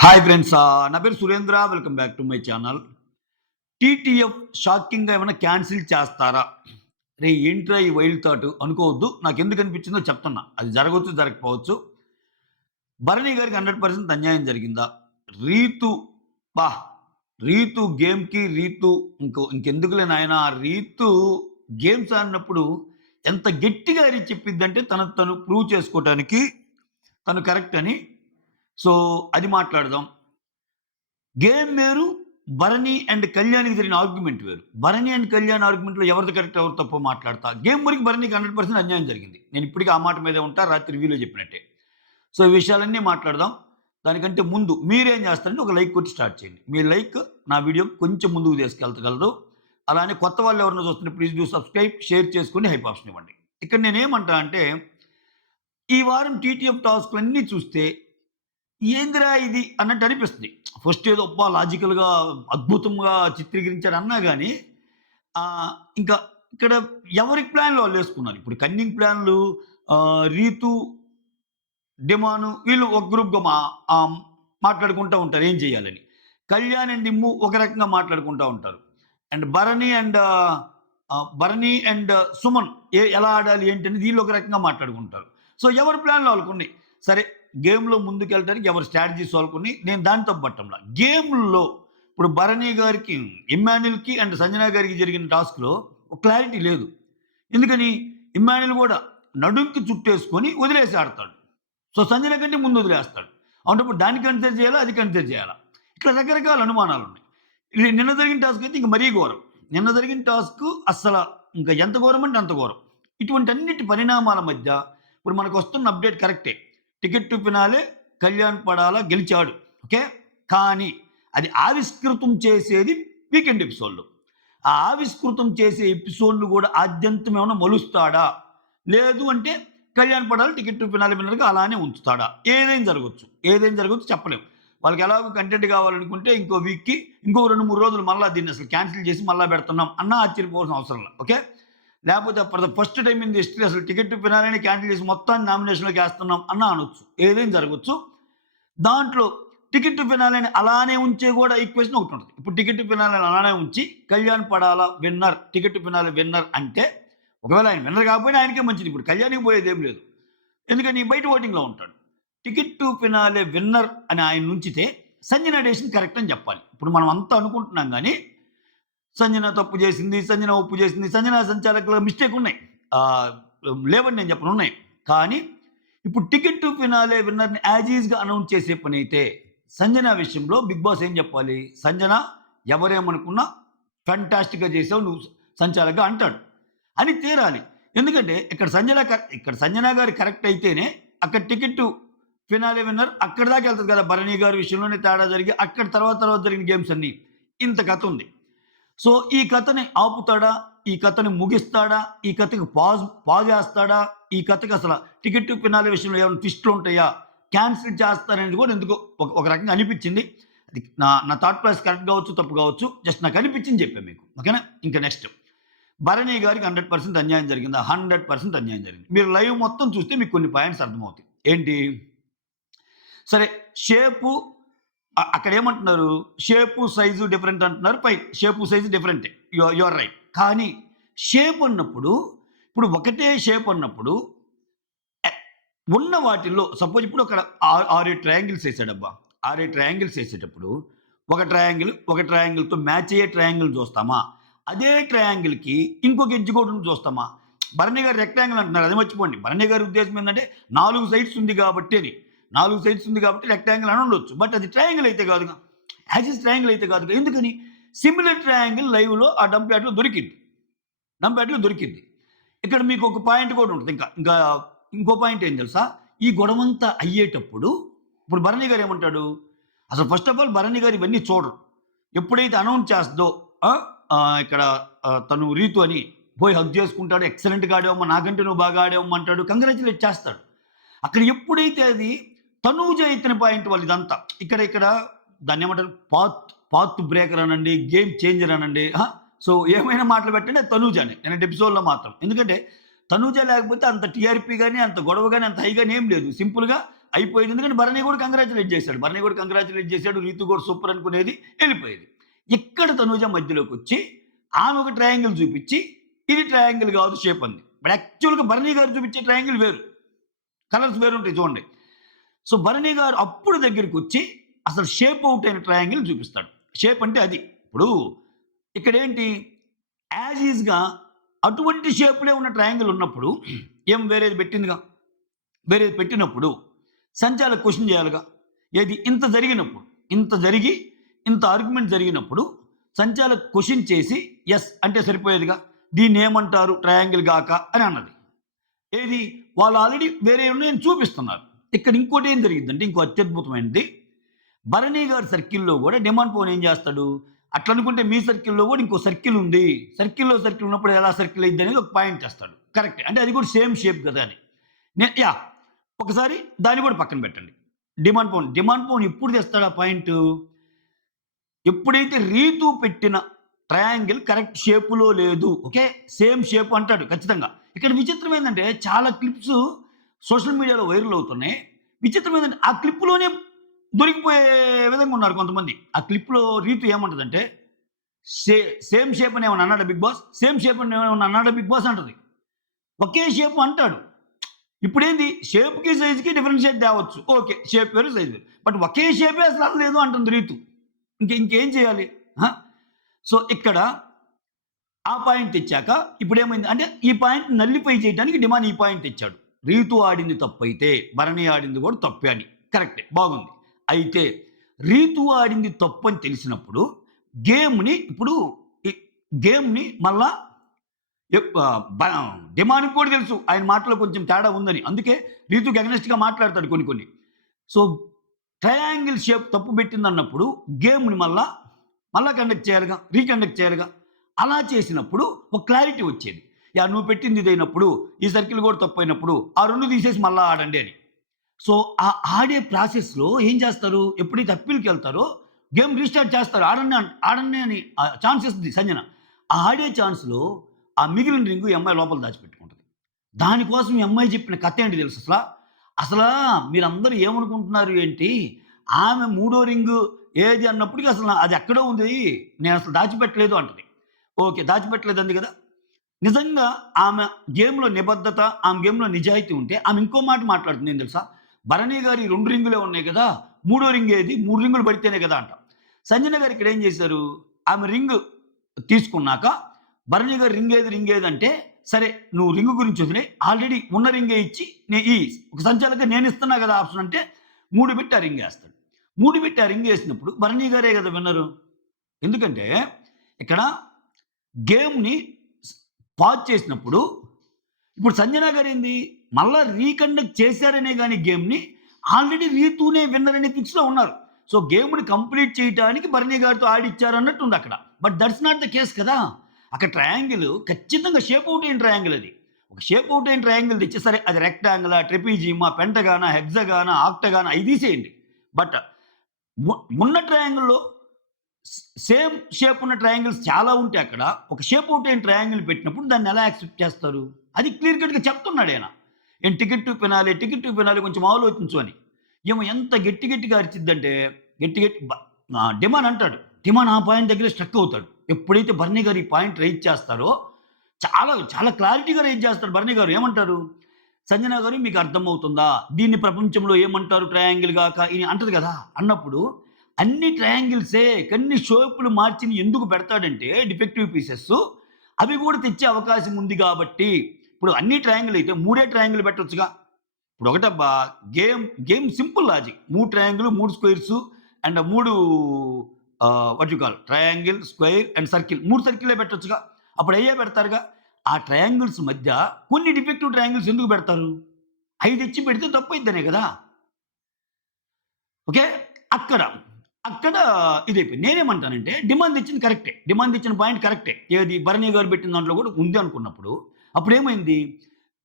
Hi friends. నా పేరు Surendra. Welcome back to my channel. TTF షాకింగ్‌గా ఏమైనా క్యాన్సిల్ చేస్తారా? రేయ్! ఏంట్రా ఈ వైల్డ్ థాట్ అనుకోవద్దు. నాకెందుకు అనిపించిందో చెప్తున్నా. అది జరగొచ్చు, జరగకపోవచ్చు. భరణి గారికి 100% అన్యాయం జరిగిందా? రీతు అబ్బా! రీతు గేమ్‌కి ఇంకెందుకులే నాయనా రీతు గేమ్స్ ఆడినప్పుడు ఎంత గట్టిగా అరిచి చెప్పిద్దంటే తనకు తను ప్రూవ్ చేసుకోవటానికి తను కరెక్ట్ అని. సో, అది మాట్లాడదాం. గేమ్ వేరు. భరణి అండ్ కళ్యాణ్‌కి జరిగిన ఆర్గ్యుమెంట్ వేరు. భరణి అండ్ కళ్యాణ్ ఆర్గ్యుమెంట్‌లో ఎవరిది కరెక్ట్, ఎవరిది తప్పో మాట్లాడతా. గేమ్ వరకు భరణికి 100% అన్యాయం జరిగింది. నేను ఇప్పటికి ఆ మాట మీదే ఉంటా. రాత్రి రివ్యూలో చెప్పినట్టే. సో, ఈ విషయాలన్నీ మాట్లాడదాం. దానికంటే ముందు మీరేం చేస్తారంటే ఒక లైక్ కొట్టి స్టార్ట్ చేయండి. మీ లైక్ నా వీడియో కొంచెం ముందుకు తీసుకెళ్తగలదు. అలానే కొత్త వాళ్ళు ఎవరైనా చూస్తుంటే ప్లీజ్ డూ సబ్స్క్రైబ్, షేర్ చేసుకొని హైప్ ఆప్షన్ ఇవ్వండి. ఇక్కడ నేనేమంటా అంటే ఈ వారం టీటీఎఫ్ టాస్క్‌లన్నీ చూస్తే ఏందిరా ఇది అన్నట్టు అనిపిస్తుంది. ఫస్ట్ ఏదో అబ్బా! లాజికల్‌గా అద్భుతంగా చిత్రీకరించారన్నా గాని ఇంకా ఇక్కడ ఎవరి ప్లాన్‌లు వాళ్ళేసుకున్నారు. ఇప్పుడు కన్నింగ్ ప్లాన్‌లు రీతు, డిమాను వీళ్ళు ఒక గ్రూప్‌గా మాట్లాడుకుంటా ఉంటారు ఏం చేయాలని. కళ్యాణ్ అండ్ నిమ్ము ఒక రకంగా మాట్లాడుకుంటా ఉంటారు. అండ్ భరణి అండ్ సుమన్ ఎలా ఆడాలి ఏంటి అనేది వీళ్ళు ఒక రకంగా మాట్లాడుకుంటారు. సో, ఎవరి ప్లాన్‌లు వాళ్ళకున్నాయి. సరే గేమ్‌లో ముందుకెళ్ళటానికి ఎవరి స్ట్రాటజీస్ వాళ్ళకున్నాయి. నేను దాన్ని తప్పబట్టంలా. గేమ్‌లో ఇప్పుడు భరణి గారికి, ఇమ్మాన్యుల్‌కి అండ్ సంజన గారికి జరిగిన టాస్క్‌లో ఒక క్లారిటీ లేదు. ఎందుకని? ఇమ్మాన్యుల్ గూడా నడుంకి చుట్టేసుకొని వదిలేసి ఆడతాడు. సో, సంజన కంటే ముందు వదిలేస్తాడు. అలాంటప్పుడు దాన్ని కన్సిడర్ చేయాలా? అది కన్సిడర్ చేయాలా? ఇట్లా రకరకాల అనుమానాలున్నాయి. నిన్న జరిగిన టాస్క్ అయితే ఇంక మరీ ఘోరం. నిన్న జరిగిన టాస్క్ అస్సల ఇంకా ఎంత ఘోరం అంటే అంత ఘోరం. ఇటువంటి అన్నిటి పరిణామాల మధ్య ఇప్పుడు మనకొస్తున్న అప్డేట్ కరెక్టే. టికెట్ టు ఫినాలే కళ్యాణ్ పడాలా గెలిచాడు. ఓకే. కానీ అది ఆవిష్కృతం చేసేది వీకెండ్ ఎపిసోడ్‌లో. ఆ ఆవిష్కృతం చేసే ఎపిసోడ్‌లు కూడా ఆద్యంతం ఏమన్నా మలుస్తాడా? లేదు అంటే కళ్యాణ్ పడాలి టికెట్ టు ఫినాలే విన్నర్‌గా అలానే ఉంచుతాడా? ఏదైనా జరగొచ్చు చెప్పలేం. వాళ్ళకి ఎలాగో కంటెంట్ కావాలనుకుంటే ఇంకో వీక్‌కి ఇంకో 2, 3 రోజులు మళ్ళా దీన్ని అసలు క్యాన్సిల్ చేసి మళ్ళా పెడుతున్నాం అన్నా ఆశ్చర్యపోవాల్సిన అవసరం లేదు. ఓకే. లేకపోతే for the first time in the history అసలు టికెట్ టు ఫినాలేని క్యాన్సిల్ చేసి మొత్తాన్ని నామినేషన్‌లోకి ఏస్తున్నాం అన్నా అనొచ్చు. ఏదైనా జరగొచ్చు. దాంట్లో టికెట్ టు ఫినాలేని అలానే ఉంచే కూడా ఈక్వేషన్ ఒకటుంటది. ఇప్పుడు టికెట్ టు ఫినాలేని అలానే ఉంచి కళ్యాణ్ పడాలా winner, ticket to finale winner అంటే ఒకవేళ ఆయన విన్నర్ కాకపోయినా ఆయనకే మంచిది. ఇప్పుడు కళ్యాణ్‌కి పోయేదేం లేదు. ఎందుకని బయట ఓటింగ్‌లో ఉంటాడు. టికెట్ టు ఫినాలే విన్నర్ అని ఆయన ఉంచితే సంజన డెసిషన్ కరెక్ట్ అని చెప్పాలి. ఇప్పుడు మనం అంతా అనుకుంటున్నాం గానీ సంజన తప్పు చేసింది, సంజన ఒప్పు చేసింది, సంజన సంచాలకుల మిస్టేక్ ఉన్నాయి. ఆహ్, లేవని నేను చెప్పను ఉన్నాయి. కానీ ఇప్పుడు టికెట్ టు ఫినాలే విన్నర్‌ని యాజ్ ఈజ్‌గా అనౌన్స్ చేసే పనైతే సంజన విషయంలో బిగ్ బాస్ ఏం చెప్పాలి? సంజన ఎవరేమనుకున్నా ఫెంటాస్టిక్‌గా చేసావు నువ్వు సంచాలకుగా అంటాడు. అని తీరాలి. ఎందుకంటే ఇక్కడ సంజన గారు కరెక్ట్ అయితేనే అక్కడ టికెట్ టు ఫినాలే విన్నర్ అక్కడి దాకా ఎళ్తది కదా! భరణి గారి విషయంలోనే తేడా జరిగి అక్కడ తర్వాత జరిగిన గేమ్స్ అన్నీ. ఇంత కథ ఉంది. సో, ఈ కథని ఆపుతాడా? ఈ కథని ముగిస్తాడా? ఈ కథకి పాజేస్తాడా? ఈ కథకి అసల టికెట్ టు ఫినాలే విషయంలో ఏమైనా ట్విస్ట్‌లుంటాయా? క్యాన్సిల్ చేస్తారనేది కూడా ఎందుకో ఒక రకంగా అనిపిచ్చింది. అది నా థాట్ ప్రాసెస్ కరెక్ట్ గావచ్చు, తప్పు గావచ్చు. జస్ట్ నాకు అనిపిచ్చింది చెప్పా మీకు. ఓకేనా? ఇంకా నెక్స్ట్. భరణి గారికి 100% అన్యాయం జరిగిందా? 100% అన్యాయం జరిగింది. మీరు లైవ్ మొత్తం చూస్తే మీకు కొన్ని పాయింట్స్ అర్థమవుతాయి. ఏంటి? సరే షేపు అక్కడేమంటున్నారు? షేపు, సైజు డిఫరెంట్ అంటున్నారు. ఫైన్. షేపు, సైజు డిఫరెంటే. You are right. కానీ షేప్ అన్నప్పుడు ఇప్పుడు ఒకటే షేప్ అన్నప్పుడు ఎ ఉన్న వాటిల్లో సపోజ్ ఇప్పుడు అక్కడ 6, 7 ట్రయాంగిల్స్ ఏసాడబ్బా! 6, 7 ట్రయాంగిల్స్ ఏసేటప్పుడు ఒక ట్రయాంగిల్‌తో మ్యాచ్ అయ్యే ట్రయాంగిల్ చూస్తామా? అదే ట్రయాంగిల్‌కి ఇంకొక ఎడ్జ్ కూడా చూస్తామా? భరణి గారు రెక్టాంగిల్ అంటున్నారు. అది మర్చిపోండి. భరణి గారి ఉద్దేశ్యం ఏందంటే 4 సైడ్స్ ఉంది కాబట్టి అని. 4 సైడ్స్ ఉంది కాబట్టి రెక్టాంగిల్ అని ఉండొచ్చు. బట్ అది ట్రయాంగిల్ అయితే కాదుగా. యాజ్ ఇస్ ట్రయాంగిల్ అయితే కాదుగా. ఎందుకని? సిమిలర్ ట్రయాంగిల్ లైవ్‌లో ఆ డంప్ యార్డ్‌లో దొరికింది. ఇక్కడ మీకు ఒక పాయింట్ కూడా ఉంటది. ఇంకా ఇంకో పాయింట్ ఏం తెలుసా? ఈ గొడవంతా అయ్యేటప్పుడు ఇప్పుడు భరణి గారు ఏమంటాడు? అసలు first of all Bharani garu ఇవన్నీ చూడరు. ఎప్పుడైతే అనౌన్స్ చేస్తదో ఇక్కడ తను రీతు అని పోయి హగ్ చేసుకుంటాడు. ఎక్సలెంట్‌గా ఆడావమ్మా! నాకంటే నువ్వు బాగా ఆడావమ్మా అంటాడు. కంగ్రాచ్యులేట్ చేస్తాడు. అక్కడ ఎప్పుడైతే అది తనూజ ఎత్తిన పాయింట్ వాళ్ళు ఇదంతా. ఇక్కడ దాన్నేమంటారు? పాత్ బ్రేకర్ అనండి, గేమ్ చేంజర్ అనండి. సో, ఏమైనా మాటలు పెట్టండి అది తనూజనే. నిన్నటి ఎపిసోడ్‌లో మాత్రం. ఎందుకంటే తనూజ లేకపోతే అంత టీఆర్‌పీ గాని, అంత గొడవ గాని, అంత హై గాని ఏం లేదు. సింపుల్‌గా అయిపోయింది. ఎందుకంటే భరణి కూడా కంగ్రాచులేట్ చేశాడు. రీతు కూడా సూపర్ అనుకునేది వెళ్ళిపోయేది. ఇక్కడ తనూజ మధ్యలోకొచ్చి ఆమె ఒక ట్రయాంగిల్ చూపించి ఇది ట్రయాంగిల్ కాదు షేప్ అంది. బట్ యాక్చువల్‌గా భరణి గారు చూపించే ట్రయాంగిల్ వేరు. కలర్స్ వేరుంటాయి చూడండి. సో భరణి గారు అప్పుడు దగ్గరికొచ్చి అసలు షేప్ ఔట్ అయిన ట్రయాంగిల్ చూపిస్తాడు. షేప్ అంటే అది. ఇప్పుడు ఇక్కడేంటి యాజ్ ఈజ్‌గా అటువంటి షేప్‌లే ఉన్న ట్రయాంగిల్ ఉన్నప్పుడు ఏం వేరేది పెట్టిందిగా. వేరేది పెట్టినప్పుడు సంచాలక్ క్వెషన్ చేయాలిగా. ఏది ఇంత జరిగినప్పుడు, ఇంత జరిగి ఇంత ఆర్గ్యుమెంట్ జరిగినప్పుడు సంచాలక్ క్వెషన్ చేసి యెస్ అంటే సరిపోయేదిగా. దీన్నేమంటారు ట్రయాంగిల్ గాక అని అన్నది. ఏది వాళ్ళు ఆల్రెడీ వేరే ఉన్నాయని చూపిస్తున్నారు. ఇక్కడ ఇంకోటి ఏం జరిగిద్దంటే ఇంకో అత్యద్భుతమైనది భరణి గారి సర్కిల్‌లో కూడా డిమాండ్ పవన్ ఏం చేస్తాడు, అట్లా అనుకుంటే మీ సర్కిల్‌లో కూడా ఇంకో సర్కిల్ ఉంది. సర్కిల్ ఉన్నప్పుడు ఎలా సర్కిల్ అయ్యిద్ది అనేది ఒక పాయింట్ చేస్తాడు. కరెక్టే. అంటే అది కూడా సేమ్ షేప్ కదా అని. ఒకసారి దాన్ని కూడా పక్కన పెట్టండి. డిమాండ్ పవన్ ఎప్పుడు తెస్తాడు ఆ పాయింట్? ఎప్పుడైతే రీతు పెట్టిన ట్రయాంగిల్ కరెక్ట్ షేపులో లేదు. ఓకే. సేమ్ షేప్ అంటాడు ఖచ్చితంగా. ఇక్కడ విచిత్రం ఏంటంటే చాలా క్లిప్స్ సోషల్ మీడియాలో వైరల్ అవుతున్నాయి. విచిత్రం ఏంటంటే ఆ క్లిప్‌లోనే దొరికిపోయే విధంగా ఉన్నారు కొంతమంది. ఆ క్లిప్‌లో రీతు ఏమంటదంటే సేమ్ షేప్ అని ఏమన్నా అన్నాడా బిగ్ బాస్? సేమ్ షేప్ అని ఏమన్నా అన్నాడా బిగ్ బాస్ అంటది. ఒకే షేప్ అంటాడు. ఇప్పుడేంది షేప్‌కి, సైజ్‌కి డిఫరెన్షియేట్ తేవచ్చు. ఓకే. షేప్ వేరు, సైజ్ వేరు. బట్ ఒకే షేపే అసలు అనలేదు అంటుంది రీతు. ఇంకేం చేయాలి? సో ఇక్కడ ఆ పాయింట్ తెచ్చాక ఇప్పుడేమైంది అంటే ఈ పాయింట్ నల్లిఫై చేయడానికి డిమాండ్ ఈ పాయింట్ తెచ్చాడు. రీతు ఆడింది తప్పైతే భరణి ఆడింది కూడా తప్పే అని. కరెక్టే. బాగుంది. అయితే రీతు ఆడింది తప్పు అని తెలిసినప్పుడు గేమ్‌ని మళ్ళా డిమాండ్‌కి కూడా తెలుసు ఆయన మాటలో కొంచెం తేడా ఉందని. అందుకే రీతుకి అగెనిస్ట్‌గా మాట్లాడతాడు కొన్ని. సో ట్రయాంగిల్ షేప్ తప్పు పెట్టిందన్నప్పుడు గేమ్‌ని మళ్ళా కండక్ట్ చేయాలిగా. రీకండక్ట్ చేయాలిగా. అలా చేసినప్పుడు ఒక క్లారిటీ వచ్చేది. నువ్వు పెట్టింది ఇదైనప్పుడు ఈ సర్కిల్ కూడా తప్పైనప్పుడు ఆ 2 తీసేసి మళ్ళా ఆడండి అని. సో ఆ ఆడే ప్రాసెస్‌లో ఏం చేస్తారు? ఎప్పుడైతే అప్పీల్‌కెళ్తారో గేమ్ రీస్టార్ట్ చేస్తారు. ఆడండి అని ఛాన్స్ ఇస్తది సంజన. ఆ ఆడే ఛాన్స్‌లో ఆ మిగిలిన రింగు ఈ అమ్మాయి లోపల దాచిపెట్టుకుంటది. దానికోసం ఈ అమ్మాయి చెప్పిన కథ ఏంటి తెలుసా అసలా? మీరందరూ ఏమనుకుంటున్నారు ఏంటి? ఆమె మూడో రింగు ఏది అన్నప్పటికి అసలు అది ఎక్కడో ఉంది. నేను అసలు దాచిపెట్టలేదు అంటది. ఓకే. దాచిపెట్టలేదు అంది కదా! నిజంగా ఆమె గేమ్‌లో నిబద్ధత, ఆమె గేమ్‌లో నిజాయితీ ఉంటే ఆమె ఇంకో మాట మాట్లాడుతుంది. ఏం తెలుసా? భరణి గారి 2 రింగులే ఉన్నాయి కదా! మూడో రింగ్ ఏది? 3 రింగులు పడితేనే కదా అంట. సంజన గారు ఇక్కడ ఏం చేశారు? ఆమె రింగ్ తీసుకున్నాక భరణి గారు రింగ్ ఏది అంటే సరే నువ్వు రింగ్ గురించి వదిలేయి. ఆల్రెడీ ఉన్న రింగే ఇచ్చి ఒక సంచాలకుగా నేను ఇస్తున్నా కదా ఆప్షన్ అంటే 3 పెట్టి ఆ రింగ్ ఏస్తాడు. 3 పెట్టి ఆ రింగ్ ఏసినప్పుడు భరణి గారే కదా విన్నరు. ఎందుకంటే ఇక్కడ గేమ్‌ని పాజ్ చేసినప్పుడు ఇప్పుడు సంజన గారేంది మళ్ళా రీకండక్ట్ చేశారనే గాని గేమ్‌ని ఆల్రెడీ రీతూనే విన్నర్ అనే ఫిక్స్‌లో ఉన్నారు. సో గేమ్‌ని కంప్లీట్ చేయటానికి భరణి గారితో ఆడిచ్చారు అన్నట్టు ఉంది అక్కడ. But that's not the case కదా! అక్కడ ట్రయాంగిల్ ఖచ్చితంగా షేప్ ఔట్ అయిన ట్రయాంగిల్ అది. ఒక షేప్ ఔట్ అయిన ట్రయాంగిల్ తెచ్చి సరే అది రెక్టాంగిలా, ట్రెపీజియమా, పెంటగానా, హెక్సాగానా, ఆక్టగానా అయి తీసేయండి. బట్ ఉన్న ట్రయాంగిల్‌లో సేమ్ షేప్ ఉన్న ట్రయాంగిల్స్ చాలా ఉంటే అక్కడ ఒక షేప్ ఔట్ అయిన ట్రయాంగిల్ పెట్టినప్పుడు దాన్ని ఎలా యాక్సెప్ట్ చేస్తారు? అది క్లియర్ కట్‌గా చెప్తున్నాడు ఆయన. టికెట్ టు పెనాలి కొంచెం ఆలోచించు అని. ఎంత గట్టిగా అరిచిద్దంటే డిమాండ్ అంటాడు. డిమాండ్ ఆ పాయింట్ దగ్గర స్ట్రక్ అవుతాడు. ఎప్పుడైతే భరణి గారు ఈ పాయింట్ రైజ్ చేస్తారో చాలా క్లారిటీగా రైజ్ చేస్తాడు భరణి గారు. ఏమంటారు? సంజన గారు మీకు అర్థమవుతుందా? దీన్ని ప్రపంచంలో ఏమంటారు ట్రయాంగిల్ గాక అని అంటది కదా! అన్నప్పుడు అన్ని ట్రయాంగిల్సే కొన్ని షేపులు మార్చిని ఎందుకు పెడతాడంటే డిఫెక్టివ్ పీసెస్ అవి కూడా తెచ్చే అవకాశం ఉంది కాబట్టి. ఇప్పుడు అన్ని ట్రయాంగిల్ అయితే 3 ట్రయాంగిల్ పెట్టొచ్చుగా. ఇప్పుడు ఒకటబ్బా game simple logic. 3 triangle, 3 squares and 3 triangle, square and circle 3 సర్కిల్లే పెట్టొచ్చుగా. అప్పుడు అయ్యే పెడతారుగా. ఆ ట్రయాంగిల్స్ మధ్య కొన్ని డిఫెక్టివ్ ట్రయాంగిల్స్ ఎందుకు పెడతారు? 5 తెచ్చి పెడితే తప్పైద్దనే కదా! ఓకే. అక్కడ ఇదైపోయింది. నేనేమంటానంటే డిమాండ్ ఇచ్చింది కరెక్టే. డిమాండ్ ఇచ్చిన పాయింట్ కరెక్టే. ఏది భరణి గారు పెట్టిన దాంట్లో కూడా ఉంది అనుకున్నప్పుడు అప్పుడేమైంది?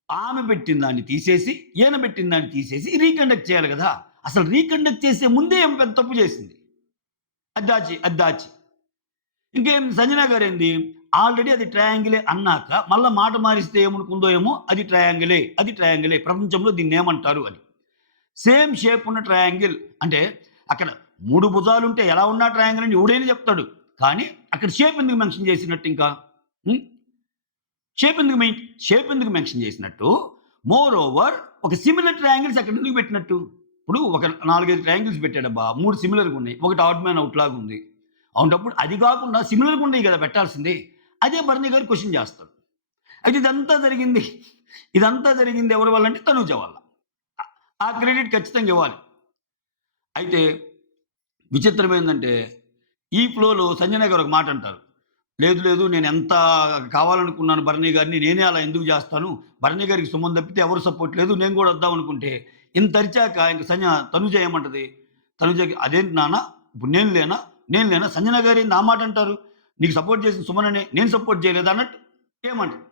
ఆమె పెట్టిన దాన్ని తీసేసి, ఈయన పెట్టిన దాన్ని తీసేసి రీకండక్ట్ చేయాలి కదా! అసలు రీకండక్ట్ చేసే ముందే ఏం పెద్ద తప్పు చేసింది. అది దాచి. ఇంకేం సంజన గారేంది ఆల్రెడీ అది ట్రయాంగిలే అన్నాక మళ్ళా మాట మారిస్తే ఏమనుకుందో ఏమో అది ట్రయాంగిలే ప్రపంచంలో దీన్నేమంటారు అని. సేమ్ షేప్ ఉన్న ట్రయాంగిల్ అంటే అక్కడ 3 భుజాలుంటే ఎలా ఉన్న ట్రయాంగిల్ అని ఎవడైనా చెప్తాడు. కానీ అక్కడ షేప్ ఎందుకు మెన్షన్ చేసినట్టు ఇంకా? హ్మ్. షేప్ ఎందుకు మెన్షన్ చేసినట్టు? మోర్ ఓవర్ ఒక సిమిలర్ ట్రయాంగిల్స్ అక్కడ ఎందుకు పెట్టినట్టు? ఇప్పుడు ఒక 4, 5 ట్రయాంగిల్స్ పెట్టాడబ్బా! 3 సిమిలర్‌గా ఉన్నాయి. ఒకటి ఆడ్ మ్యాన్ ఔట్ లాగా ఉంది. అలాంటప్పుడు అది కాకుండా సిమిలర్‌గా ఉండేయి కదా పెట్టాల్సింది. అదే భరణి గారు క్వెషన్ చేస్తాడు. అయితే ఇదంతా జరిగింది ఎవరి వల్ల అంటే తనూజ వల్ల. ఆ క్రెడిట్ ఖచ్చితంగా ఇవ్వాలి. అయితే విచిత్రం ఏందంటే, ఈ ఫ్లోలో సంజన గారు ఒక మాట అంటారు. లేదు, లేదు నేనెంత కావాలనుకున్నాను భరణి గారిని, నేనే అలా ఎందుకు జేస్తాను? భరణి గారికి సుమన్ తప్పితే ఎవరు సపోర్ట్ లేదు. నేను గూడా వద్దాం అనుకుంటే, ఇంత అరిచాక ఇంక తనుజ ఏమంటది? తనుజకి అదేంటి నాన్న ఇప్పుడు నేను లేనా? సంజన గారేంది ఆ మాట అంటారు? నీకు సపోర్ట్ చేసింది సుమననే. నేను సపోర్ట్ చేయలేదా అన్నట్టు ఏమంటది?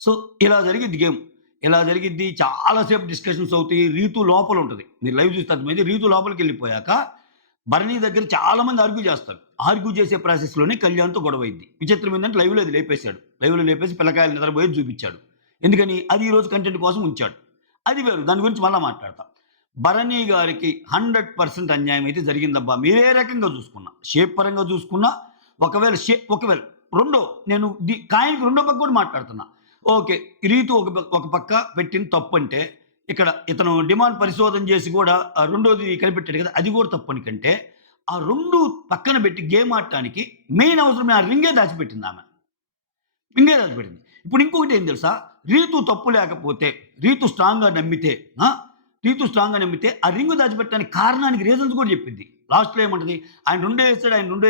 సో, ఇలా జరిగిద్ది గేమ్. ఇలా జరిగిద్ది. చాలా సేపు డిస్కషన్స్ అవుతాయి. రీతు లోపలుంటది. మీరు లైవ్ చూస్తే అర్థమైద్ది. రీతు లోపలికెళ్ళిపోయాక భరణి దగ్గర చాలా మంది ఆర్గ్యూ చేస్తారు. ఆర్గ్యూ చేసే ప్రాసెస్‌లోనే కళ్యాణ్‌తో గొడవయిద్ది. విచిత్రం ఏందంటే లైవ్‌లో అది లేపేసాడు. లైవ్‌లో లేపేసి పిల్లకాయలు నిద్రపోయేది చూపిచ్చాడు. ఎందుకని? అది ఈరోజు కంటెంట్ కోసం ఉంచాడు. అది వేరు. దాని గురించి మళ్ళా మాట్లాడతా. భరణి గారికి 100% అన్యాయం అయితే జరిగిందబ్బా! మీరే రకంగా చూసుకున్నా, షేప్ పరంగా చూసుకున్నా, ఒకవేళ రెండో నేను కాయిన్‌కి రెండో పక్క కూడా మాట్లాడుతున్నా. ఓకే. రీతు ఒక పక్క పెట్టింది తప్పంటే, ఇక్కడ ఇతను డిమాండ్ పరిశోధన చేసి కూడా రెండోది కనిపెట్టాడు కదా! అది కూడా తప్పని కంటే, ఆ 2 పక్కన పెట్టి గేమ్ ఆడటానికి మెయిన్ అవసరమే ఆ రింగే దాచిపెట్టిందామె. రింగే దాచిపెట్టింది. ఇప్పుడు ఇంకొకటి ఏం తెలుసా? రీతు తప్పు లేకపోతే, రీతు స్ట్రాంగ్‌గా నమ్మితే ఆ! రీతు స్ట్రాంగ్‌గా నమ్మితే ఆ రింగ్ దాచిపెట్టడానికి కారణానికి రీజన్స్ కూడా చెప్పింది. లాస్ట్‌లో ఏమంటది? ఆయన రెండో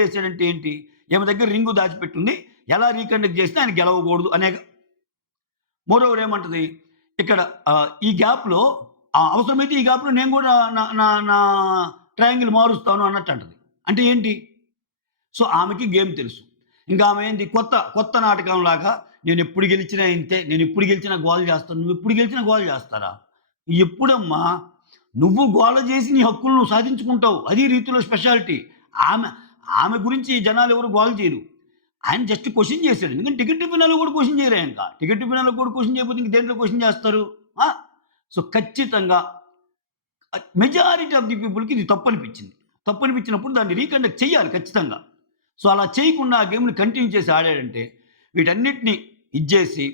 ఏసాడంటే ఏంటి? ఈమె దగ్గర రింగు దాచిపెట్టుంది. ఎలా రీకండక్ట్ చేసినా ఆయన గెలవకూడదు అనే మోరోవర్ ఏమంటది? ఇక్కడ ఈ గ్యాప్‌లో అవసరమైతే ఈ గ్యాప్‌లో నేను గూడా నా నా నా ట్రయాంగిల్ మారుస్తాను అన్నట్టు అంటది. అంటే ఏంటి? సో, ఆమెకి గేమ్ తెలుసు. ఇంకా ఆమె ఏంది కొత్త నాటకంలాగా నేనెప్పుడు గెలిచినా ఇంతే. నేనెప్పుడు గెలిచినా గోల చేస్తాను. నువ్వెప్పుడు గెలిచినా గోల చేస్తారా? ఎప్పుడమ్మా? నువ్వు గోల చేసి నీ హక్కులు నువ్వు సాధించుకుంటావు. అది రీతిలో స్పెషాలిటీ. ఆమె ఆమె గురించి జనాలెవరు గోల చేయరు. ఆయన జస్ట్ క్వెషన్ చేసాడు. ఎందుకంటే టికెట్ ఫినాలో కూడా క్వెషన్ చేయరు ఆయనక. టికెట్ ఫినాలో కూడా క్వెషన్ చేయకపోతే ఇంక దేంట్లో క్వెషన్ చేస్తారు? ఆ! సో, ఖచ్చితంగా మెజారిటీ ఆఫ్ ది పీపుల్‌కి ఇది తప్పనిపించింది. తప్పనిపించినప్పుడు దాన్ని రీకండక్ట్ చేయాలి ఖచ్చితంగా. సో, అలా చేయకుండా ఆ గేమ్‌ని కంటిన్యూ చేసి ఆడాడంటే వీటన్నిటిని ఇచ్చేసి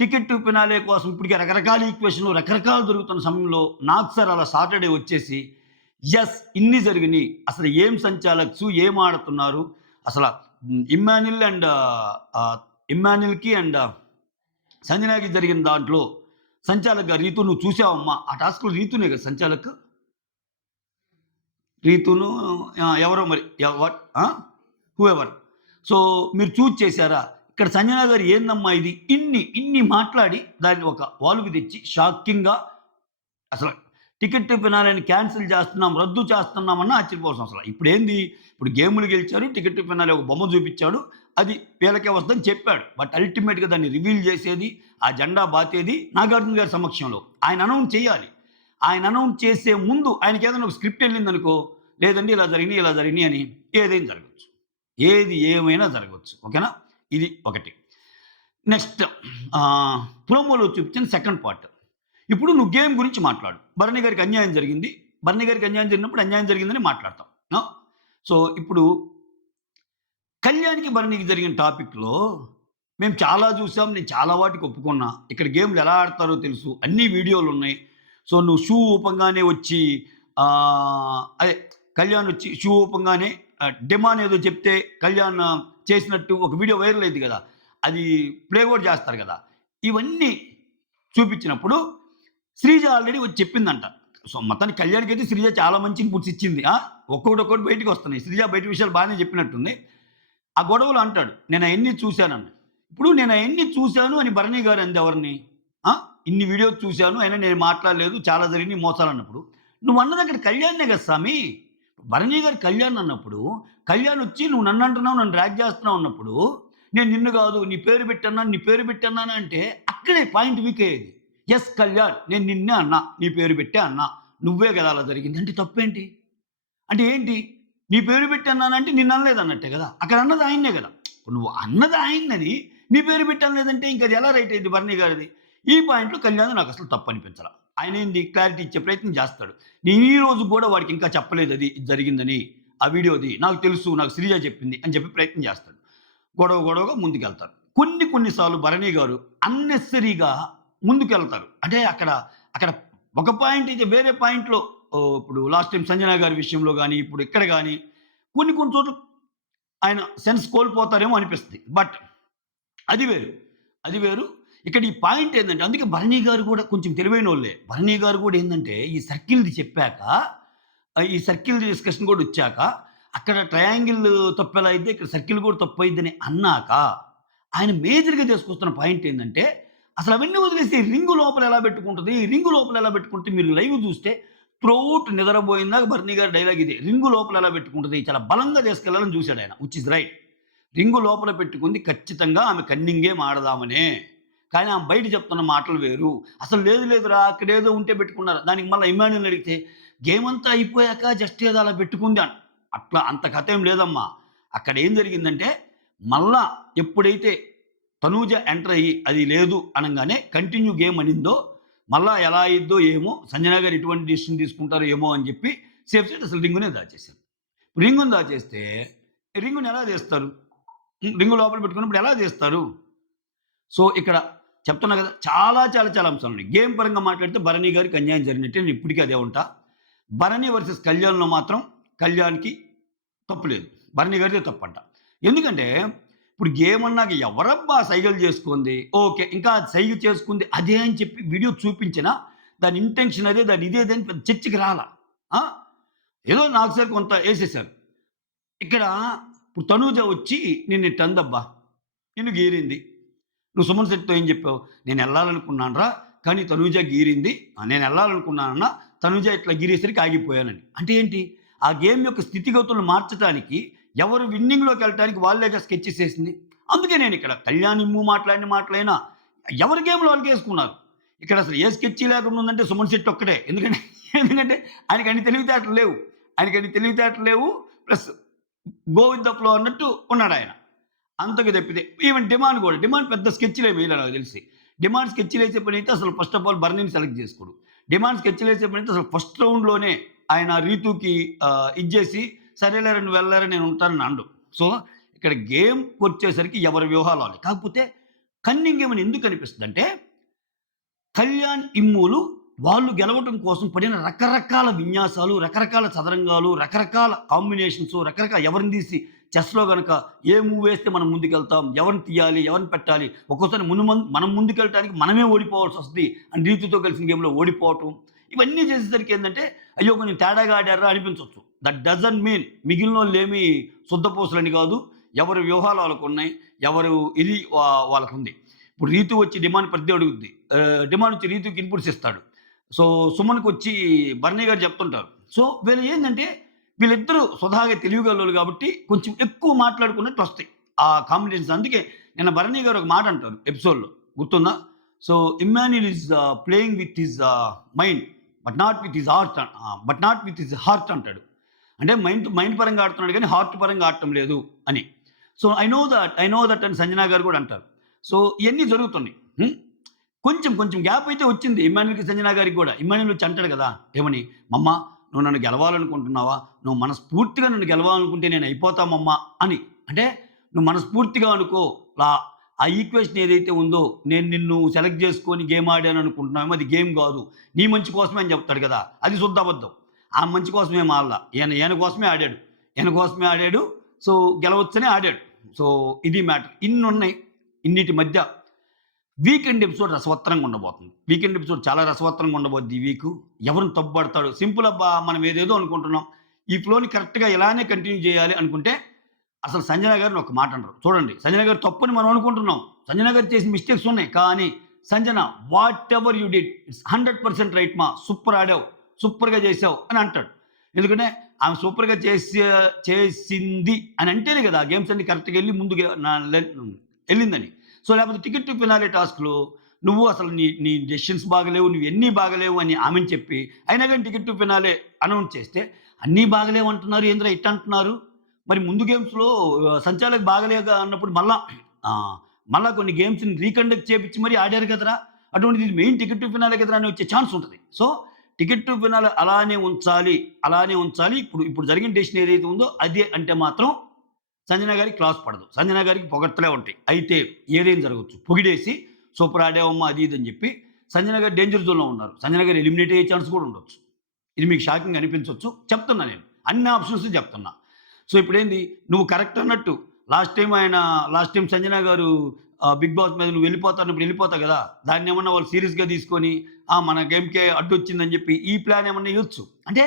టికెట్ టు ఫినాలే కోసం ఇప్పటికే రకరకాల ఈక్వేషన్‌లు రకరకాలు దొరుకుతున్న సమయంలో నాకు సార్ అలా సాటర్‌డే వచ్చేసి యెస్ ఇన్ని జరిగినియి. అసలు ఏం సంచాలక్సు ఏం ఆడుతున్నారు? అసల ఇమ్మాన్యుల్ అండ్ ఇమ్మాన్యుల్‌కి అండ్ సంజనాకి జరిగిన దాంట్లో సంచాలక్‌గా రీతు నువ్వు చూసావమ్మా? ఆ టాస్క్‌లో రీతునే కదా సంచాలక్? రీతును ఎవరో మరి వాట్ హూఎవర్. సో, మీరు చూజ్ చేసారా? ఇక్కడ సంజన గారు ఏందమ్మా ఇది? ఇన్ని మాట్లాడి దాన్ని ఒక వాల్వ్‌కి తెచ్చి షాకింగ్‌గా అసలు టికెట్ ఫినాలేని క్యాన్సిల్ చేస్తున్నాం, రద్దు చేస్తున్నామన్నా ఆశ్చర్యపోవాల్సిన అవసరం. ఇప్పుడు గేములు గెలిచారు. టికెట్ ఫినాలే ఒక బొమ్మ చూపిచ్చాడు. అది వీళ్ళకే వస్తదని చెప్పాడు. బట్ అల్టిమేట్‌గా దాన్ని రివీల్ చేసేది, ఆ జెండా బాతేది నాగార్జున గారి సమక్షంలో. ఆయన అనౌన్స్ చేయాలి. ఆయన అనౌన్స్ చేసే ముందు ఆయనకేదైనా ఒక స్క్రిప్ట్ ఎళ్ళిందనుకో, లేదండి ఇలా జరిగినియి అని ఏదైనా జరగొచ్చు. ఏది ఏమైనా జరగొచ్చు. ఓకేనా? ఇది ఒకటి. నెక్స్ట్ ప్రోమోలో చూపించిన సెకండ్ పార్ట్. ఇప్పుడు నువ్వు గేమ్ గురించి మాట్లాడు. భరణి గారికి అన్యాయం జరిగింది. భరణి గారికి అన్యాయం జరిగినప్పుడు అన్యాయం జరిగిందని మాట్లాడతాం. సో, ఇప్పుడు కళ్యాణ్‌కి, భరణికి జరిగిన టాపిక్‌లో మేము చాలా చూసాం. నేను చాలా వాటికి ఒప్పుకున్నా. ఇక్కడ గేమ్‌లు ఎలా ఆడతారో తెలుసు. అన్ని వీడియోలున్నాయి. సో, నువ్వు షూ ఊపంగానే వచ్చి అదే కళ్యాణ్ వచ్చి షూ ఊపంగానే డిమాండ్ ఏదో చెప్తే కళ్యాణ్ చేసినట్టు ఒక వీడియో వైరల్ అయింది కదా! అది ప్లే కూడా చేస్తారు కదా! ఇవన్నీ చూపించినప్పుడు శ్రీజ ఆల్రెడీ వచ్చి చెప్పిందంట. సో, మొత్తానికి కళ్యాణ్‌కైతే శ్రీజ చాలా మంచి ఇన్‌పుట్స్ ఇచ్చింది. ఒక్కొక్కటి బయటికొస్తున్నాయి. శ్రీజ బయట విషయాలు బానే చెప్పినట్టుంది. ఆ గొడవలో అంటాడు. నేను అయన్నీ చూసానని. ఇప్పుడు నేను అయన్నీ చూసాను అని భరణి గారు అంది ఎవరిని? ఆ! ఇన్ని వీడియోస్ చూసాను. అయినా నేను మాట్లాడలేదు. చాలా జరిగినియి మోసాలన్నప్పుడు. నువ్వన్నది అక్కడ కళ్యాణ్‌నే కదా సామి. భరణి గారు కళ్యాణ్ అన్నప్పుడు, కళ్యాణ్ వచ్చి నువ్వు నన్నంటున్నావు, నన్ను డ్రాగ్ చేస్తున్నావు అన్నప్పుడు, నేను నిన్ను కాదు నీ పేరు పెట్టన్నాను అంటే అక్కడే పాయింట్ వీక్ అయ్యేది. యెస్ కళ్యాణ్ నేను నిన్నే అన్నా. నీ పేరు పెట్టే అన్నా. నువ్వే కదా అలా జరిగింది. అంటే తప్పేంటి? అంటే ఏంటి? నీ పేరు పెట్టి అన్నానంటే నిన్ననలేదన్నట్టే గదా! అక్కడ అన్నది ఆయన్నే గదా! ఇప్పుడు నువ్వు అన్నది ఆయన్నని నీ పేరు పెట్టి అనలేదంటే ఇంక అది ఎలా రైట్ అయ్యిద్ది భరణి గారిది? ఈ పాయింట్‌లో కళ్యాణ్ నాకసలు తప్పనిపించలా. ఆయన ఏంది క్లారిటీ ఇచ్చే ప్రయత్నం చేస్తాడు. నేను ఈ రోజు కూడా వాడికి ఇంకా చెప్పలేదు అది జరిగిందని. ఆ వీడియోది. నాకు తెలుసు. నాకు శ్రీజ చెప్పింది అని చెప్పి ప్రయత్నం చేస్తాడు. గొడవగా ముందుకెళ్తారు. కొన్ని సార్లు భరణి గారు అన్నెసెసరీగా ముందుకెళ్తారు. అంటే అక్కడ ఒక పాయింట్ అయితే వేరే పాయింట్‌లో ఇప్పుడు లాస్ట్ టైమ్ సంజన గారి విషయంలో గాని, ఇప్పుడు ఇక్కడ గాని కొన్ని చోట్ల ఆయన సెన్స్ కోల్పోతారేమో అనిపిస్తుంది. బట్ అది వేరు. అది వేరు. ఇక్కడ ఈ పాయింట్ ఏందంటే అందుకే భరణి గారు కూడా కొంచెం తెలివైనోళ్ళే. భరణి గారు కూడా ఏందంటే ఈ సర్కిల్‌ది చెప్పాక ఈ సర్కిల్ డిస్కషన్ కూడా వచ్చాక అక్కడ ట్రయాంగిల్ తప్పెలా అయితే ఇక్కడ సర్కిల్ కూడా తప్పయిద్దని అన్నాక ఆయన మేజర్‌గా తీసుకొస్తున్న పాయింట్ ఏందంటే అసలు అవన్నీ వదిలేసి రింగు లోపల ఎలా పెట్టుకుంటది? రింగు లోపల ఎలా పెట్టుకుంటే మీరు లైవ్ చూస్తే త్రూఅవుట్ నిద్రపోయిందాక భరణి గారి డైలాగ్ ఇదే. రింగు లోపల ఎలా పెట్టుకుంటది? చాలా బలంగా తీసుకెళ్లాలని చూసాడాయన. Which is right. రింగు లోపల పెట్టుకుంది ఖచ్చితంగా ఆమె కన్నింగ్ గేమ్ ఆడదామనే. కానీ ఆమె బయట చెప్తున్న మాటలు వేరు. అసలు లేదురా అక్కడేదో ఉంటే పెట్టుకున్నారు. దానికి మళ్ళా ఇమ్మాన్యుల్‌ని అడిగితే గేమ్ అంతా అయిపోయాక జస్ట్ ఏదో అలా పెట్టుకుంది అట్లా అంత కథ ఏం లేదమ్మా. అక్కడ ఏం జరిగిందంటే మళ్ళా ఎప్పుడైతే తనూజ ఎంటర్ అయ్యి అది లేదు అనంగానే కంటిన్యూ గేమ్ అనిందో మళ్ళా ఎలా అయ్యిద్దో ఏమో సంజన గారు ఎటువంటి డిసిషన్ తీసుకుంటారో ఏమో అని చెప్పి సేఫ్ సైడ్ అసలు రింగునే దాచేశారు. రింగుని దాచేస్తే రింగుని ఎలా తీస్తారు? రింగు లోపల పెట్టుకున్నప్పుడు ఎలా తీస్తారు? సో ఇక్కడ చెప్తున్నా కదా చాలా అంశాలున్నాయి. గేమ్ పరంగా మాట్లాడితే భరణి గారికి అన్యాయం జరిగినట్టే నేను ఇప్పటికీ అదే ఉంటా. భరణి వర్సెస్ కళ్యాణ్‌లో మాత్రం కళ్యాణ్‌కి తప్పు లేదు. భరణి గారిదే తప్పంట. ఎందుకంటే ఇప్పుడు గేమ్ అన్నాక ఎవరబ్బా సైగలు చేసుకుంది? ఓకే. ఇంకా సైగ చేసుకుంది అదే అని చెప్పి వీడియో చూపించినా దాని ఇంటెన్షన్ అదే, దాని ఇదేదని పెద్ద చర్చకి రాలా. ఆ! ఏదో నాకు సరి కొంత ఏసేశారు. ఇక్కడ ఇప్పుడు తనూజ వచ్చి నిన్నిట్టందబ్బా! నిన్ను గీరింది. నువ్వు సుమన్ శెట్టితో ఏం చెప్పావు? నేనెళ్ళాలనుకున్నానురా, కానీ తనూజ గీరింది. నేనెళ్ళాలనుకున్నానన్నా, తనూజ ఇట్లా గీరేసరికి ఆగిపోయానని. అంటే ఏంటి? ఆ గేమ్ యొక్క స్థితిగతులను మార్చటానికి, ఎవరు విన్నింగ్‌లోకెళ్ళటానికి వాళ్ళేగా స్కెచెస్ ఏసింది. అందుకే నేనిక్కడ కళ్యాణ్ ఇమ్ము మాట్లాడిన మాటలైనా ఎవరి గేమ్‌లో వాళ్ళకేసుకున్నారు. ఇక్కడ అసలు ఏ స్కెచ్ లేకుండా ఉందంటే సుమన్ శెట్టి ఒక్కడే. ఎందుకంటే ఆయనకి అన్ని తెలివితేటలు లేవు. Plus go with the flow అన్నట్టు ఉన్నాడాయన. అంతకు తప్పితే ఈవెన్ డిమాండ్ పెద్ద స్కెచ్‌లేమి వేయలే నాకు తెలిసి. డిమాండ్ స్కెచ్‌లేసే పనైతే అసలు ఫస్ట్ ఆఫ్ ఆల్ భరణిని సెలెక్ట్ చేసుకోడు. డిమాండ్ స్కెచ్‌లేసే పనైతే అసలు ఫస్ట్ రౌండ్‌లోనే ఆయన రీతూకి ఇచ్చేసి సరేలేరా నువ్వు వెళ్ళలేరా నేను ఉంటానని అనడు. సో, ఇక్కడ గేమ్‌కొచ్చేసరికి ఎవరి వ్యూహాలు ఆళ్ళయి. కాకపోతే కన్నింగ్ గేమ్ అని ఎందుకు అనిపిస్తదంటే కళ్యాణ్, ఇమ్ములు వాళ్ళు గెలవటం కోసం పడిన రకరకాల విన్యాసాలు, రకరకాల చదరంగాలు, రకరకాల కాంబినేషన్స్, ఎవరిని తీసి చెస్‌లో గనక ఏ మూవ్ వేస్తే మనం ముందుకెళ్తాం, ఎవరిని తీయాలి, ఎవరిని పెట్టాలి, ఒక్కోసారి మనం ముందుకెళ్ళటానికి మనమే ఓడిపోవాల్సొస్తది అని రీతుతో కలిసిన గేమ్‌లో ఓడిపోవటం. ఇవన్నీ చేసేసరికి ఏందంటే, అయ్యో! కొంచెం తేడాగా ఆడార్రా అనిపించొచ్చు. దట్ డజంట్ మీన్ మిగిలినోళ్ళేమి శుద్ధపూసలని కాదు. ఎవరి వ్యూహాలు వాళ్ళకున్నాయి. ఎవరు ఇది వాళ్ళకుంది. ఇప్పుడు రీతు వచ్చి డిమాండ్ ప్రతి అడుగుద్ది. డిమాండ్ వచ్చి రీతుకి ఇన్పుట్స్ ఇస్తాడు. సో, సుమన్‌కొచ్చి భరణి గారు చెప్తుంటారు. సో, వీళ్ళు ఏందంటే వీళ్ళిద్దరూ స్వతహాగా తెలివిగల్లోళ్ళు కాబట్టి కొంచెం ఎక్కువ మాట్లాడుకున్నట్టు వస్తాయి. ఆ కాంబినేషన్స్. అందుకే నిన్న భరణి గారు ఒక మాట అంటారు ఎపిసోడ్‌లో గుర్తుందా? So, Emmanuel is playing with his mind but not with his heart అంటాడు. అంటే మైండ్ పరంగా ఆడుతున్నాడు గానీ హార్ట్ పరంగా ఆడటం లేదు అని. సో, ఐ నో దట్ అని సంజన గారు కూడా అంటారు. సో, ఇయన్నీ జరుగుతున్నాయి. కొంచెం గ్యాప్ అయితే వచ్చింది ఇమ్మాన్యుల్‌కి, సంజన గారికి గూడా. ఇమ్మాన్యుల్ వచ్చి అంటాడు గదా! ఏమని? "మమ్మా నువ్వు నన్ను గెలవాలనుకుంటున్నావా? నువ్వు మనస్ఫూర్తిగా నన్ను గెలవాలనుకుంటే నేను అయిపోతా మమ్మా" అని. అంటే నువ్వు మనస్ఫూర్తిగా అనుకో. ఆ ఈక్వేషన్ ఏదైతే ఉందో నేను నిన్ను సెలెక్ట్ చేసుకొని గేమ్ ఆడాను అనుకుంటున్నావేమో అది గేమ్ గాదు. నీ మంచి కోసమే అని చెప్తాడు గదా! అది శుద్ధ అబద్ధం. ఆమె మంచి కోసమే ఏం ఆడలా. ఈయన కోసమే ఆడాడు. సో, గెలవచ్చనే ఆడాడు. సో, ఇది మ్యాటర్. ఇన్నున్నాయి. ఇన్నిటి మధ్య వీకెండ్ ఎపిసోడ్ రసవత్తరంగా ఉండబోతుంది. వీకెండ్ ఎపిసోడ్ చాలా రసవత్తరంగా ఉండబోద్ది ఈ వీకు. ఎవరిని తప్పుబడతాడు? సింపుల్ అబ్బా! మనం ఏదేదో అనుకుంటున్నాం. ఈ ఫ్లోని కరెక్ట్‌గా ఇలానే కంటిన్యూ చేయాలి అనుకుంటే అసలు సంజన గారిని ఒక మాట అనరు. చూడండి సంజన గారు తప్పని మనం అనుకుంటున్నాం. సంజన గారు చేసిన మిస్టేక్స్ ఉన్నాయి. కానీ Sanjana what ever you did it's 100% right మా. సూపర్ ఆడావు. సూపర్‌గా చేశావు అని అంటాడు. ఎందుకంటే ఆమె సూపర్‌గా చేసింది అని అంటేనే కదా ఆ గేమ్స్ అన్నీ కరెక్ట్‌గా ఎళ్లి ముందుకు ఎళ్ళిందని. సో, లేకపోతే టికెట్ టు ఫినాలే టాస్క్‌లో నువ్వు అసలు నీ డెసిషన్స్ బాగలేవు, నువ్వన్నీ బాగలేవు అని ఆమెని చెప్పి, అయినా గాని టికెట్ టు ఫినాలే అనౌన్స్ చేస్తే, అన్నీ బాగలేవు అంటున్నారు ఏందిరా ఇట్ట అంటున్నారు? మరి ముందు గేమ్స్‌లో సంచాలక్ బాగలేక అన్నప్పుడు మళ్ళా కొన్ని గేమ్స్‌ని రీకండక్ట్ చేపిచ్చి మరీ ఆడారు కదరా! అటువంటిది ఇది మెయిన్ టికెట్ టు ఫినాలే కదా అని వచ్చే ఛాన్స్ ఉంటది. సో, టికెట్ టు ఫినాలే అలానే ఉంచాలి. అలానే ఉంచాలి. ఇప్పుడు జరిగిన డెసిషన్ ఏదైతే ఉందో అదే అంటే మాత్రం సంజన గారికి క్లాస్ పడదు. సంజన గారికి పొగడ్తలే ఉంటాయి. అయితే ఏదైనా జరగొచ్చు. పొగిడేసి సూపర్ ఆడావమ్మా అది ఇది అని చెప్పి సంజన గారు డేంజర్ జోన్‌లో ఉన్నారు. సంజన గారు ఎలిమినేట్ అయ్యే ఛాన్స్ కూడా ఉండొచ్చు. ఇది మీకు షాకింగ్ అనిపించొచ్చు. చెప్తున్నా నేను. అన్ని ఆప్షన్స్ చెప్తున్నా. సో, ఇప్పుడేంది నువ్వు కరెక్ట్ అన్నట్టు లాస్ట్ టైమ్ సంజన గారు 'బిగ్ బాస్' మీద నువ్వు వెళ్ళిపోతాన్నప్పుడు వెళ్ళిపోతావు గదా! దాన్నేమన్నా వాళ్ళు సీరియస్‌గా తీసుకొని మన గేమ్‌కే అడ్డొచ్చిందని చెప్పి ఈ ప్లాన్ ఏమన్నా ఎయొచ్చు. అంటే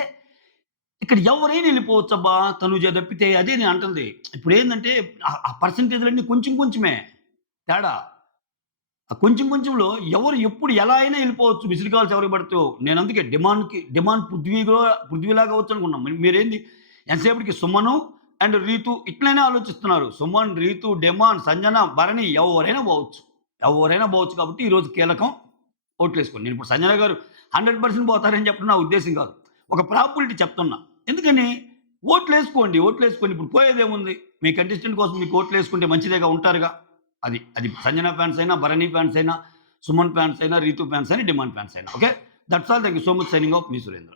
ఇక్కడ ఎవరైనా వెళ్ళిపోవచ్చబ్బా! తనుజ తప్పితే అదే నేను అంటుంది. ఇప్పుడేందంటే ఆ పర్సెంటేజ్‌లన్నీ కొంచెం కొంచెమే తేడా. ఆ కొంచెం కొంచెంలో ఎవరు ఎప్పుడు ఎలా అయినా ఎళ్ళిపోవచ్చు. మిస్డ్ కాల్స్ ఎవరికి పడితే నేనందుకే డిమాండ్ పృథ్వీలాగా అవ్వచ్చనుకున్నాం. మీరేంది ఎంతసేపటికి సుమను అండ్ రీతు ఇట్లనే ఆలోచిస్తున్నారు. సుమన్, రీతు, డిమాండ్, సంజన, భరణి ఎవరైనా పోవచ్చు. ఎవరైనా పోవచ్చు కాబట్టి ఈరోజు కీలకం ఓట్లేసుకోండి. నేనిప్పుడు సంజన గారు 100% పోతారని చెప్పడం నా ఉద్దేశ్యం కాదు. ఒక ప్రాబబిలిటీ చెప్తున్నా. ఎందుకని ఓట్లేసుకొని ఇప్పుడు పోయేదేముంది? మీ కంటెస్టెంట్ కోసం మీకు ఓట్లేసుకుంటే మంచిదేగా ఉంటారుగా. అది సంజన ఫ్యాన్స్ అయినా, భరణి ఫ్యాన్స్ అయినా, సుమన్ ఫ్యాన్స్ అయినా, రీతు ఫ్యాన్స్ అయినా, డిమాండ్ ఫ్యాన్స్ అయినా. Okay. That's all. Thank you so much. Signing off. Me Surendra.